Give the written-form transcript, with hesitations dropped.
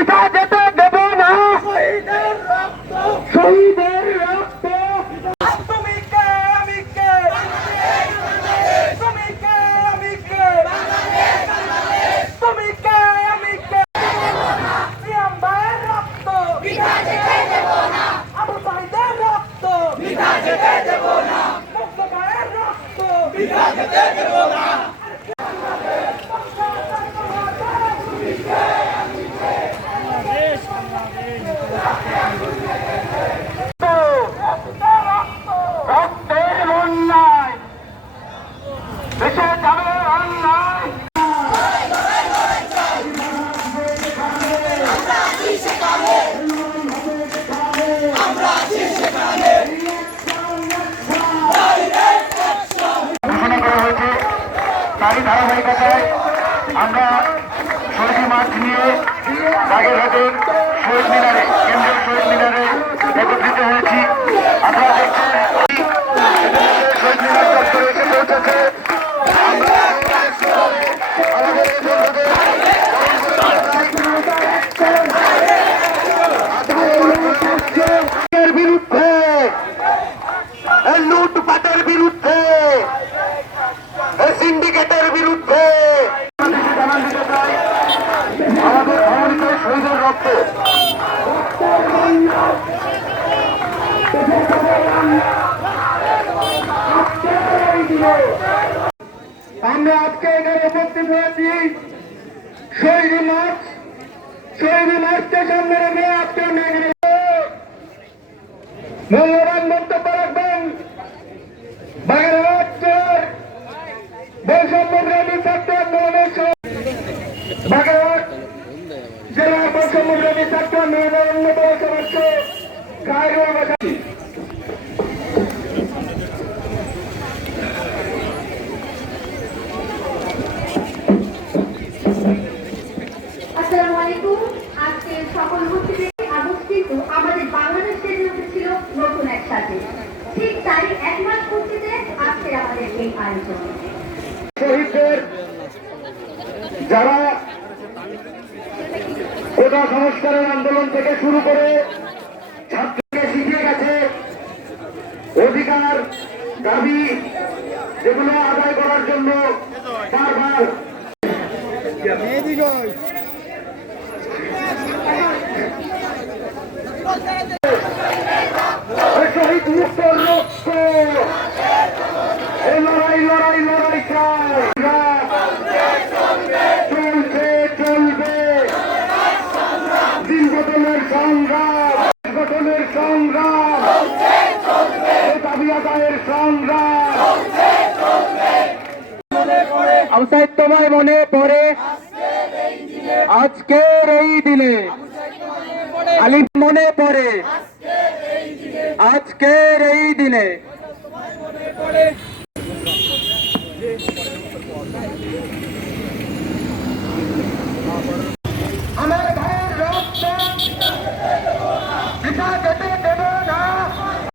পিতা যেতে দেব না শহীদের রক্ত। তুমি কে আমি কে, তুমি কে আমি কে, তুমি কে আমি কে, সিয়াম ভাইয়ের রক্ত পিতা যেতে দেব না, আবু সাইদের রক্ত পিতা যেতে দেব না, মুক্ত ভাইয়ের রক্ত পিতা যেতে দেব না। রক্তের বন্যায় দেশে যাবে অন্যায়, ঘোষণা করা হয়েছে। তারই ধারাবাহিকতায় আমরা শহীদ মার্চ নিয়ে বাগেরহাটের শহীদ মিনারে, কেন্দ্রীয় শহীদ মিনারে একত্রিত হয়েছি। আপনারা দেখছেন শহীদ মিনার চত্বরে এসে পৌঁছেছে। বিরুদ্ধে, লুটপাটের বিরুদ্ধে, সিন্ডিকেটের বিরুদ্ধে জানান দিতে চাই আমাদের অমরিত শহীদের রক্ত। আমরা আজকে এখানে উপস্থিত হয়েছি শহীদ মার্চ, শহীদ মার্চকে সামনে রেখে আজকে আমরা এখানে মূল্যবান বক্তব্য রাখবেন বাগেরহাট জেলার বৈষম্যবিরোধী ছাত্র আন্দোলনের বাগেরহাট জেলার বৈষম্যবিরোধী ছাত্র আন্দোলনের অন্যতম সদস্য খায়রুল বাসার। আসসালামু আলাইকুম। আজকে সকল উপস্থিতি আগস্টিত আমাদের বাংলাদেশের মধ্যে ছিল নতুন এক সাথে, ঠিক তাই এক মাস পূর্তিতে আজকে আমাদের এই আয়োজন। শহীদদের যারা কোটা সংস্কারের আন্দোলন থেকে শুরু করে ছাত্রকে শিখিয়ে গেছে অধিকার দাবি, যেগুলো আদায় করার জন্য বারবার শহীদ মুক্ত রক্ত, এই লড়াই লড়াই লড়াই চাই, চলছে চলবে দীর্ঘদিনের সংগ্রাম, গঠনের সংগ্রাম, দাবি আদায়ের সংগ্রাম। আউসাইদ তোমায় মনে পড়ে আজকের এই দিনে, আলিম মনে পড়ে আজকের এই দিনে।